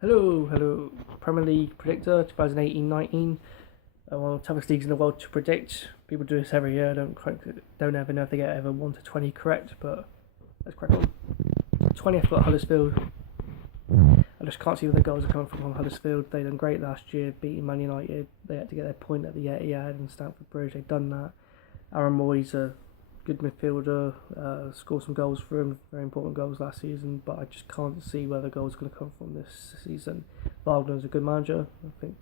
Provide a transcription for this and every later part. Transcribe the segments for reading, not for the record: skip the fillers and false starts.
Hello. Premier League Predictor 2018-19. One of the toughest leagues in the world to predict. People do this every year. Don't ever know if they get ever 1 to 20 correct, but let's crack on. 20th got Huddersfield. I just can't see where the goals are coming from Huddersfield. They done great last year, beating Man United. They had to get their point at the Etihad and Stamford Bridge. They've done that. Aaron Moyes a good midfielder, scored some goals for him, very important goals last season, but I just can't see where the goals are going to come from this season. Wagner's a good manager, I think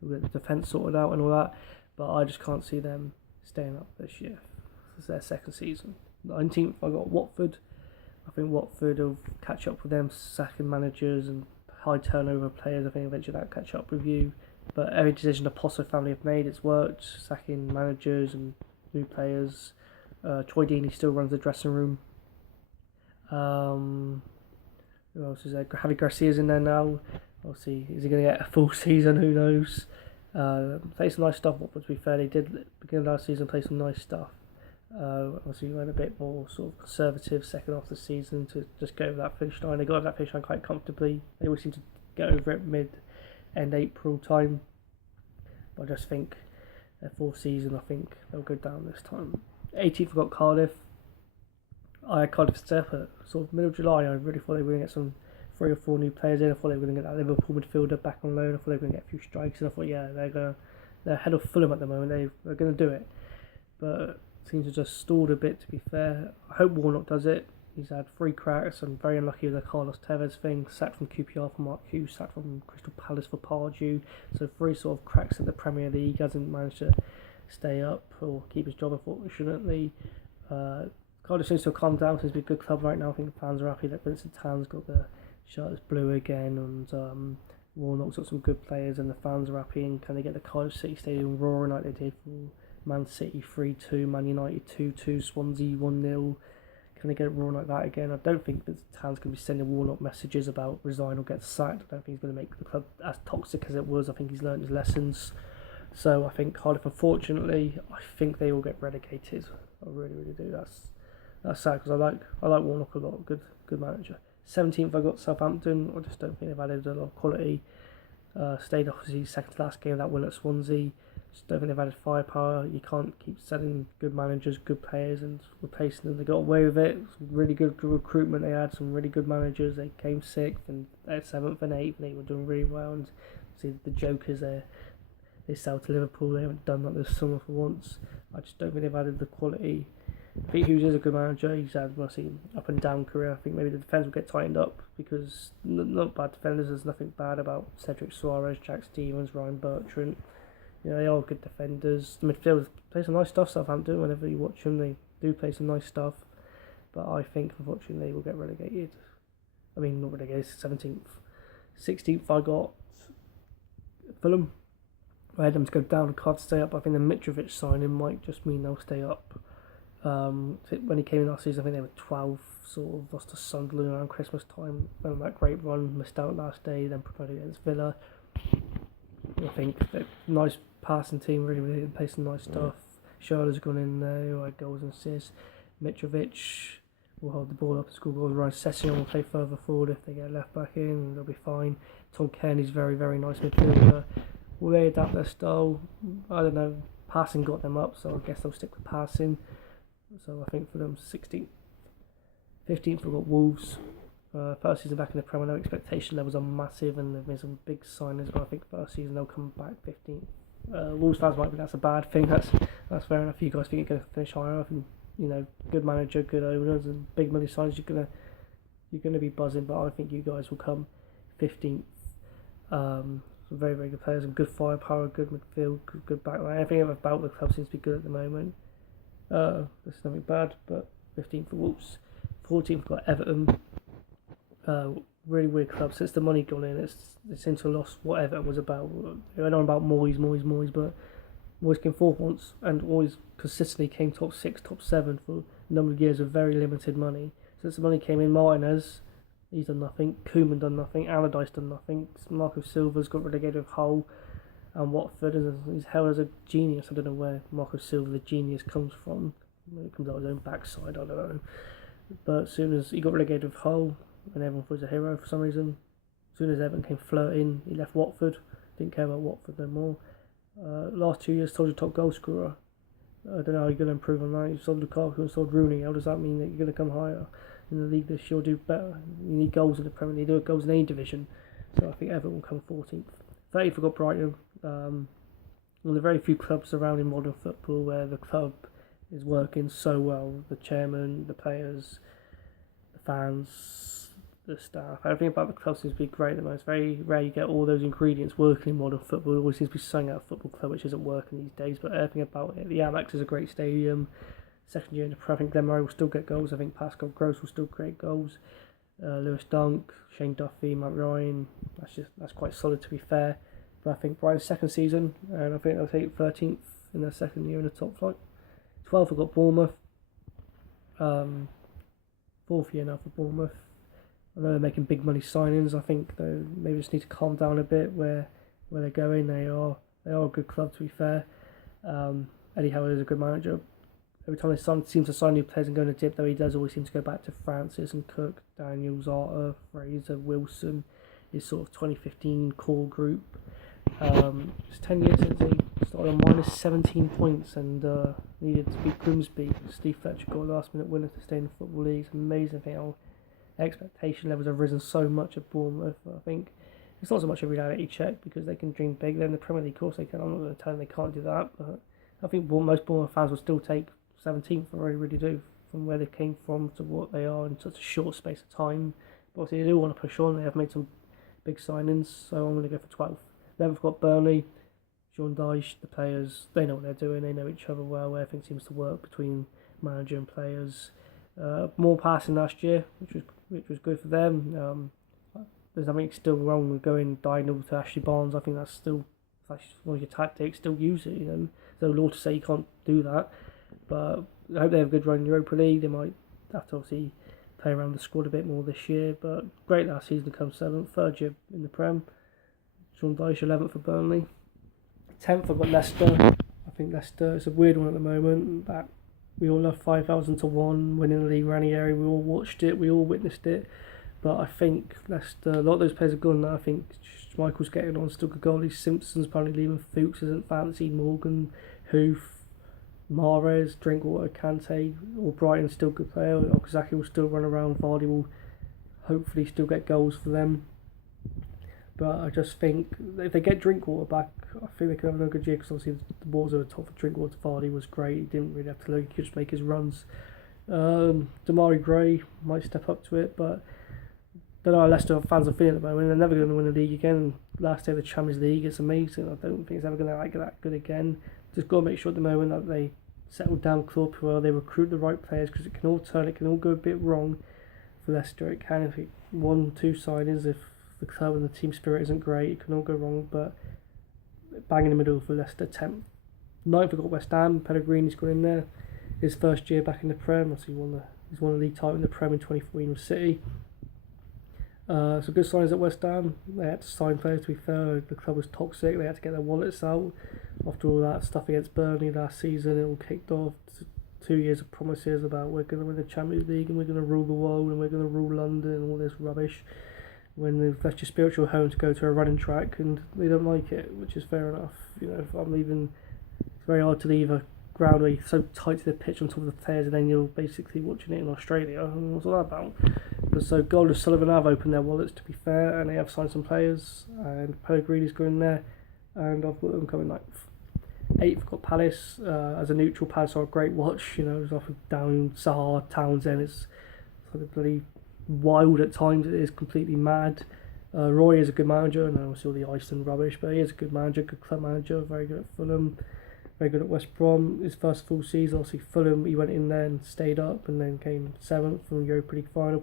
he'll get the defence sorted out and all that, but I just can't see them staying up this year. This is their second season. 19th, I got Watford. I think Watford will catch up with them, sacking managers and high turnover players. I think eventually that'll catch up with you. But every decision the Potter family have made, it's worked, sacking managers and new players. Troy Deeney still runs the dressing room. Who else is there? Javi Garcia's in there now. We'll see. Is he going to get a full season? Who knows? Play some nice stuff. To be fair, they did beginning of last season play some nice stuff. Obviously, went a bit more sort of conservative second half of the season to just go over that finish line. They got over that finish line quite comfortably. They always seem to get over it end April time. But I just think their fourth season, I think they'll go down this time. 18th, I got Cardiff. I had Cardiff step at sort of middle of July. I really thought they were going to get some 3 or 4 new players in. I thought they were going to get that Liverpool midfielder back on loan. I thought they were going to get a few strikes, and I thought, yeah, they're ahead of Fulham at the moment. They're going to do it, but it seems to just stalled a bit. To be fair, I hope Warnock does it. He's had 3 cracks. I'm very unlucky with the Carlos Tevez thing. Sacked from QPR for Mark Hughes, sacked from Crystal Palace for Pardew. So 3 sort of cracks in the Premier League. Hasn't managed to stay up or keep his job, unfortunately. Cardiff seems to have calmed down. Seems to be a good club right now. I think the fans are happy that Vincent Tan's got the shirt that's blue again, and Warnock's got some good players, and the fans are happy. And can they get the Cardiff City Stadium roaring like they did for Man City 3-2, Man United 2-2, Swansea 1-0? Can they get it roaring like that again? I don't think Vincent Tan's going to be sending Warnock messages about resign or get sacked. I don't think he's going to make the club as toxic as it was. I think he's learned his lessons. So I think Cardiff, unfortunately, I think they will get relegated. I really do. That's sad because I like Warnock a lot. Good manager. 17th, I got Southampton. I just don't think they've added a lot of quality. Stayed obviously second to last game of that win at Swansea. Just don't think they've added firepower. You can't keep selling good managers, good players, and replacing them. They got away with it. Some really good recruitment. They had some really good managers. They came 6th and 7th and 8th, and they were doing really well. And see the jokers there. They sell to Liverpool. They haven't done that this summer for once. I just don't think they've added the quality. Pete Hughes is a good manager. He's had obviously up and down career. I think maybe the defence will get tightened up because not bad defenders. There's nothing bad about Cedric Suarez, Jack Stevens, Ryan Bertrand. You know, they are good defenders. The midfielders play some nice stuff. Southampton, whenever you watch them, they do play some nice stuff. But I think unfortunately they will get relegated. I mean, not relegated. 17th, 16th. I got Fulham. I had them to go down and can't stay up. I think the Mitrovic signing might just mean they'll stay up. When he came in last season, I think they were 12th, sort of lost to Sunderland around Christmas time. Went on that great run, missed out last day, then promoted against Villa. I think they're nice passing team, really play some nice stuff. Schürrle's gone in there, who had goals and assists. Mitrovic will hold the ball up and score goals. Ryan Sessegnon will play further forward if they get left back in, and they'll be fine. Tom Kearney's very nice midfielder. Will they adapt their style? I don't know. Passing got them up, so I guess they'll stick with passing. So I think for them, 16th. 15th, we've got Wolves. First season back in the Premier League, expectation levels are massive, and they've made some big signings. But I think first season they'll come back 15th. Wolves fans might think that's a bad thing. That's fair enough. You guys think you're going to finish higher up, and you know, good manager, good owners, and big money signings. You're gonna be buzzing. But I think you guys will come 15th. Some very good players and good firepower, good midfield, good backline. Everything about the club seems to be good at the moment. There's nothing bad, but 15th for Wolves. 14th got Everton. Really weird club. Since the money gone in, it seems to have lost what Everton was about. They went on about Moyes, but Moyes came 4th once and always consistently came top 6, top 7 for a number of years with very limited money. Since the money came in, Martinez, he's done nothing. Koeman done nothing. Allardyce done nothing. Marco Silva's got relegated with Hull. And Watford is held as a genius. I don't know where Marco Silva, the genius, comes from. Maybe it comes out of his own backside, I don't know. But as soon as he got relegated with Hull, and everyone thought he was a hero for some reason, As soon as Everton came flirting, he left Watford. Didn't care about Watford no more. Last 2 years, told you top goal scorer. I don't know how you're going to improve on that. You sold Lukaku and sold Rooney. How does that mean that you're going to come higher in the league this year or do better? You need goals in the Premier League. You need goals in any division. So I think Everton will come 14th. 30th, we've got Brighton. One of the very few clubs around in modern football where the club is working so well. The chairman, the players, the fans, the staff. Everything about the club seems to be great at the moment. It's very rare you get all those ingredients working in modern football. It always seems to be something at a football club which isn't working these days, but everything about it. The Amex is a great stadium. Second year in the Prem, I think Glenn Murray will still get goals. I think Pascal Gross will still create goals. Lewis Dunk, Shane Duffy, Matt Ryan. That's quite solid to be fair. But I think Brighton's second season, and I think they'll take 13th in their second year in the top flight. 12th, I've got Bournemouth. Fourth year now for Bournemouth. I know they're making big money signings. I think they maybe just need to calm down a bit where they're going. They are a good club to be fair. Eddie Howe is a good manager. Every time they seem to sign new players and go on a dip, though, he does always seem to go back to Francis and Cook, Daniels, Arter, Fraser, Wilson, his sort of 2015 core group. It's 10 years since he started on minus 17 points and needed to beat Grimsby. Steve Fletcher got a last minute winner to stay in the Football League. It's amazing how expectation levels have risen so much at Bournemouth. I think it's not so much a reality check because they can dream big. They're in the Premier League, of course they can. I'm not going to tell them they can't do that, but I think most Bournemouth fans will still take 17th. I really do, from where they came from to what they are in such a short space of time. But obviously they do want to push on. They have made some big signings, so I'm going to go for 12th. Then we've got Burnley, Sean Dyche, the players. They know what they're doing. They know each other well. Everything seems to work between manager and players. More passing last year, which was good for them. There's nothing still wrong with going diagonal to Ashley Barnes. I think that's one of your tactics. Still use it. There's no law to say you can't do that. But I hope they have a good run in Europa League. They might have to obviously play around the squad a bit more this year. But great last season to come 7th, third year in the Prem. Sean Dyche 11th for Burnley. 10th I've got Leicester. I think Leicester is a weird one at the moment. That we all love 5,000 to 1 winning the league Ranieri. We all watched it. We all witnessed it. But I think Leicester, a lot of those players are gone now. I think Michael's getting on, still good goalies. Simpson's apparently leaving. Fuchs isn't fancy. Morgan, Hoof, Mahrez, Drinkwater, Kante. All Brighton still good player. Okazaki will still run around. Vardy will hopefully still get goals for them. But I just think if they get Drinkwater back, I think they could have another good year because obviously the balls over the top for Drinkwater. Vardy was great. He didn't really have to look. He could just make his runs. Damari Gray might step up to it, but I don't know how Leicester fans are feeling at the moment. They're never going to win the league again. Last day of the Champions League, it's amazing. I don't think it's ever going to get that good again. Just got to make sure at the moment that they settle down club well, they recruit the right players because it can all turn, it can all go a bit wrong for Leicester. It can if it 1-2 signings, if the club and the team spirit isn't great, it can all go wrong. But bang in the middle for Leicester. 10th. 9th, we've got West Ham. Pellegrini's got in there. His first year back in the Prem. Obviously he's won the league title in the Prem in 2014 with City. So good signings at West Ham. They had to sign players, to be fair. The club was toxic. They had to get their wallets out. After all that stuff against Burnley last season, it all kicked off. 2 years of promises about we're going to win the Champions League and we're going to rule the world and we're going to rule London and all this rubbish. When they've left your spiritual home to go to a running track and they don't like it, which is fair enough. If I'm leaving, it's very hard to leave a ground where you're so tight to the pitch on top of the players and then you're basically watching it in Australia. What's all that about? But so Gold and Sullivan have opened their wallets, to be fair, and they have signed some players, and Pellegrini's going there, and I've got them coming 9th. 8th, I've got Palace. As a neutral, Palace are a great watch. It's off of down Sahar, Townsend. It's sort of bloody wild at times. It is completely mad. Roy is a good manager, and obviously all the Iceland rubbish, but he is a good manager, good club manager, very good at Fulham, very good at West Brom. His first full season, obviously Fulham, he went in there and stayed up and then came 7th from the Europa League final.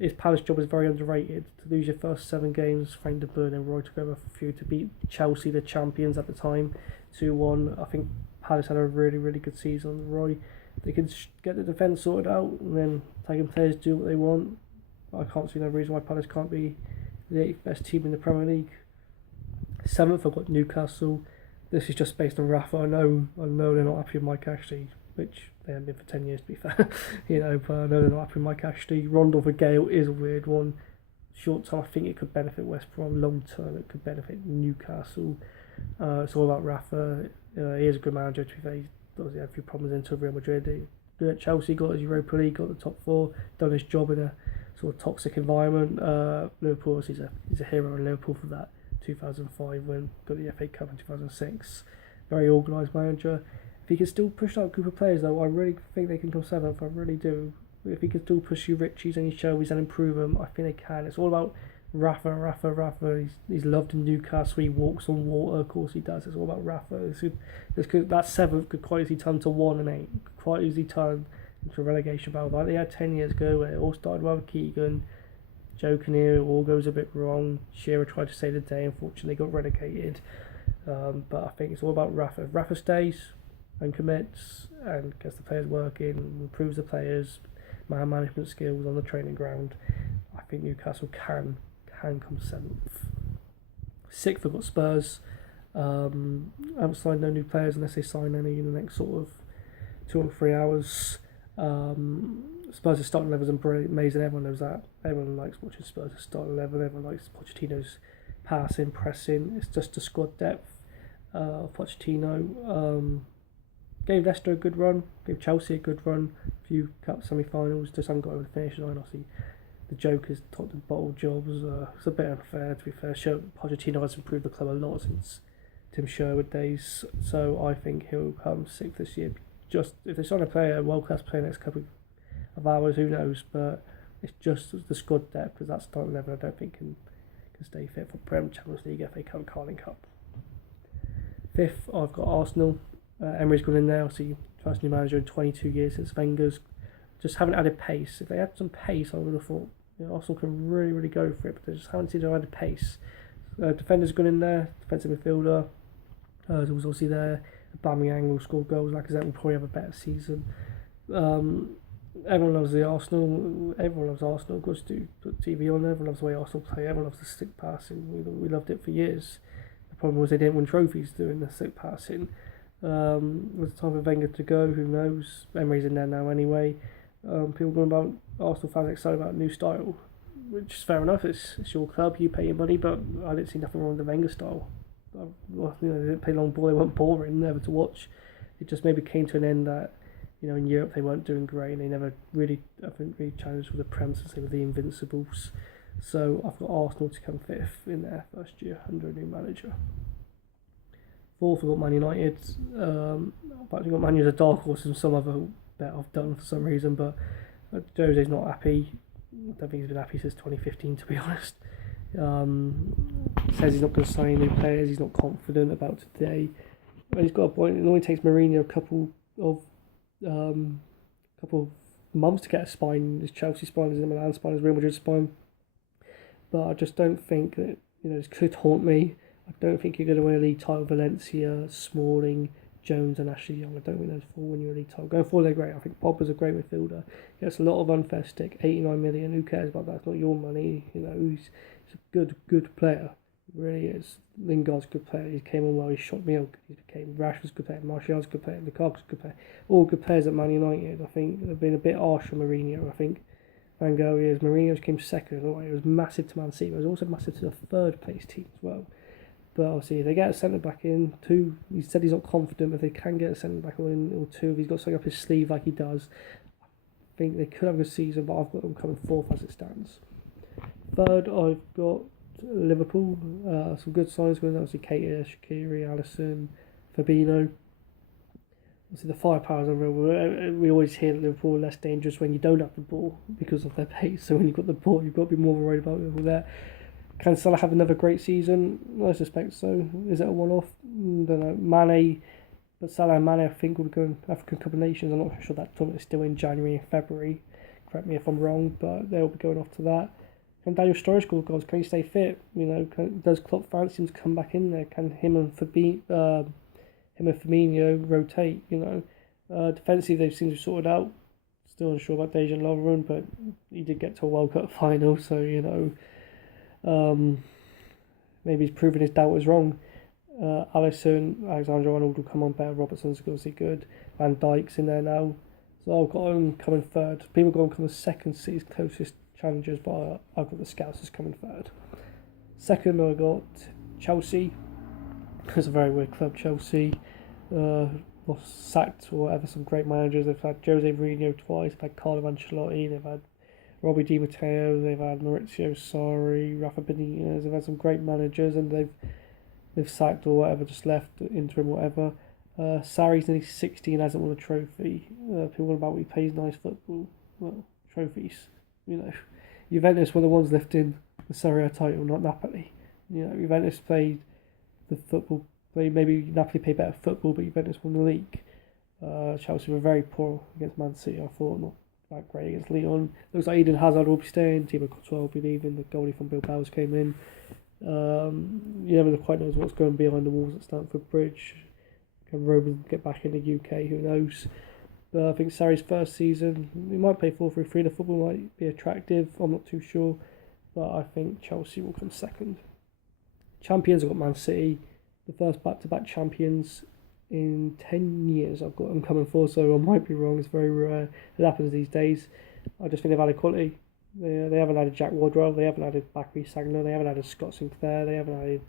His Palace job is very underrated. To lose your first 7 games, Frank de Boer and Roy took over for a few to beat Chelsea, the champions at the time, 2-1. I think Palace had a really, really good season under Roy. They can get the defence sorted out and then taking players do what they want. I can't see no reason why Palace can't be the 8th best team in the Premier League. 7th, I've got Newcastle. This is just based on Rafa. I know they're not happy with Mike Ashley, which they haven't been for 10 years to be fair. But I know they're not happy with Mike Ashley. Rondolph and Gale is a weird one. Short term, I think it could benefit West Brom. Long term, it could benefit Newcastle. It's all about Rafa. He is a good manager. To be fair, he had a few problems into Real Madrid. He good at Chelsea, got his Europa League, got the top four, done his job in a sort of toxic environment. Liverpool, he's a hero in Liverpool for that. 2005 when got the FA Cup in 2006. Very organised manager. If he can still push that group of players, though, I really think they can come seventh. I really do. If he can still push you Richies and his Shelby's and improve them, I think they can. It's all about Rafa. He's loved in Newcastle. He walks on water. Of course he does. It's all about Rafa. That seventh could quite easily turn to 1 and 8. Could quite easily turn into a relegation battle. Like they had 10 years ago where it all started with Keegan. Joking here, it all goes a bit wrong. Shearer tried to save the day, unfortunately got relegated. But I think it's all about Rafa. If Rafa stays and commits and gets the players working, improves the players, man management skills on the training ground, I think Newcastle can come 7th. 6th, I've got Spurs. I haven't signed no new players unless they sign any in the next sort of 2 or 3 hours. Spurs' starting level is amazing. Everyone knows that. Everyone likes watching Spurs' starting level. Everyone likes Pochettino's passing, pressing. It's just the squad depth of Pochettino. Gave Leicester a good run. Gave Chelsea a good run. A few cup semi-finals. Just haven't got over the finish line. Obviously, the Joker's top and bottle jobs. It's a bit unfair, to be fair. Pochettino has improved the club a lot since Tim Sherwood days. So I think he'll come 6th this year. Just if they sign a world-class player next couple of hours, who knows? But it's just the squad depth, because that starting level I don't think can stay fit for Prem, Champions League, FA Cup, Carling Cup. 5th, I've got Arsenal. Emery's gone in there, obviously first new manager in 22 years since Wenger's. Just haven't added pace. If they had some pace, I would have thought Arsenal can really go for it, but they just haven't seemed to have added pace. Defender's gone in there, defensive midfielder. Was obviously there. Aubameyang will score goals. Lacazette will probably have a better season. Everyone loves the Arsenal. Everyone loves Arsenal. Of course, do put TV on. Everyone loves the way Arsenal play. Everyone loves the stick passing. We loved it for years. The problem was they didn't win trophies doing the stick passing. Was it time for Wenger to go? Who knows? Emery's in there now anyway. People going about Arsenal fans excited about a new style, which is fair enough. It's your club. You pay your money, but I didn't see nothing wrong with the Wenger style. They didn't play long ball. They weren't boring, never to watch. It just maybe came to an end that, in Europe they weren't doing great, and they never really, challenged with the Prem since they were the Invincibles. So I've got Arsenal to come 5th in their first year under a new manager. 4th, I've got Man United. I've actually got Man United as a dark horse and some other bet I've done for some reason, but Jose's not happy. I don't think he's been happy since 2015, to be honest. Says he's not going to sign new players. He's not confident about today. But he's got a point. It only takes Mourinho a couple of months to get a spine. His Chelsea spine, his Milan spine, his Real Madrid spine. But I just don't think that this could haunt me. I don't think you're going to win a league title. Valencia, Smalling, Jones, and Ashley Young. I don't think those 4 win you a league title. Going forward, they're great. I think Pogba's a great midfielder. He gets a lot of unfair stick. 89 million. Who cares about that? It's not your money. He's a good player. He really is. Lingard's a good player. He came on well. He shot me out. He became Rashford's a good player. Martial's a good player. Lukaku's a good player. All good players at Man United. I think they've been a bit harsh on Mourinho. I think Van Gaal is. Mourinho came second. It was massive to Man City. It was also massive to the 3rd place team as well. But obviously, if they get a centre back in, 2, he said he's not confident, but if they can get a centre back in or 2, if he's got something up his sleeve like he does, I think they could have a good season, but I've got them coming 4th as it stands. 3rd, I've got Liverpool. Some good signs with obviously Keita, Shaqiri, Alisson, Fabinho. Obviously, the firepower's unreal. We always hear that Liverpool are less dangerous when you don't have the ball because of their pace. So when you've got the ball, you've got to be more worried about Liverpool there. Can Salah have another great season? I suspect so. Is it a one-off? Don't know. Mane, but Salah and Mane, I think, will be going African Cup of Nations. I'm not sure that tournament is still in January and February. Correct me if I'm wrong, but they'll be going off to that. Can Daniel Sturridge score goals? Can he stay fit? Does Klopp fancy him to come back in there? Can him and Firmino rotate? Defensively they've seemed to sort it out. Still unsure about Dejan Lovren, but he did get to a World Cup final, so maybe he's proven his doubters wrong. Alisson, Alexander-Arnold will come on better. Robertson's obviously good. Van Dijk's in there now. So I've got him coming 3rd. People got him coming 2nd. City's closest challengers, but I've got the Scousers coming third. Second, I got Chelsea. It's a very weird club, Chelsea. Was sacked or whatever, some great managers. They've had Jose Mourinho twice, they've had Carlo Ancelotti, they've had Robbie Di Matteo, they've had Maurizio Sarri, Rafa Benitez. They've had some great managers, and they've sacked or whatever, just left interim whatever. Sarri's nearly 60 and hasn't won a trophy. People want about he plays nice football. Well, trophies, you know. Juventus were the ones lifting the Serie A title, not Napoli. You know, Juventus played the football. Maybe Napoli played better football, but Juventus won the league. Chelsea were very poor against Man City. I thought not that great against Leon. Looks like Eden Hazard will be staying. Thibaut Courtois will be leaving. The goalie from Bilbao's came in. You never quite knows what's going behind the walls at Stamford Bridge. Can Roman get back in the UK? Who knows? But I think Sarri's first season, he might play 4-3-3. The football might be attractive. I'm not too sure, but I think Chelsea will come second. Champions, I've got Man City. The first back-to-back champions in 10 years I've got them coming for, so I might be wrong. It's very rare. It happens these days. I just think they've added quality. They haven't added Jack Wardrow, they haven't added Bakary Sagna, they haven't added Scott Sinclair, they haven't added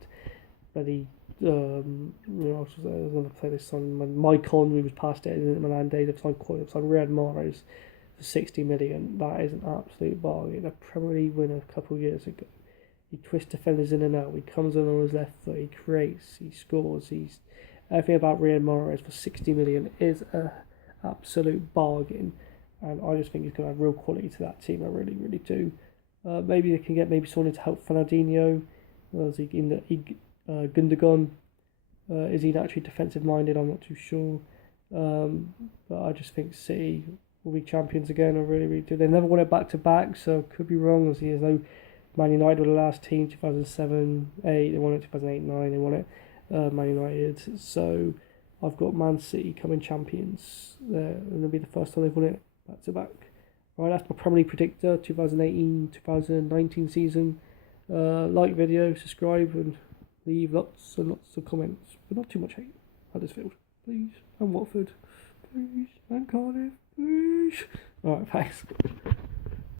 bloody, there's another player this time, Maicon, who was past it in Milan days. They've signed Riyad Mahrez for 60 million. That is an absolute bargain. A Premier League winner a couple of years ago. He twists defenders in and out. He comes in on his left foot. He creates. He scores. He's everything about Riyad Mahrez for 60 million is an absolute bargain, and I just think he's going to have real quality to that team. I really, really do. Maybe they can get someone to help Fernandinho. Gundogan. Is he naturally defensive minded? I'm not too sure. But I just think City will be champions again. I really, really do. They've never won it back to back, so could be wrong. As there's no Man United were the last team, 2007, 8, they won it 2008, 9, they won it, Man United. So I've got Man City coming champions there, and it'll be the first time they've won it back to back. Right, that's my Premier League predictor, 2018-2019 season. Like video, subscribe, and leave lots and lots of comments, but not too much hate. Huddersfield, please, and Watford, please, and Cardiff, please. Alright, thanks.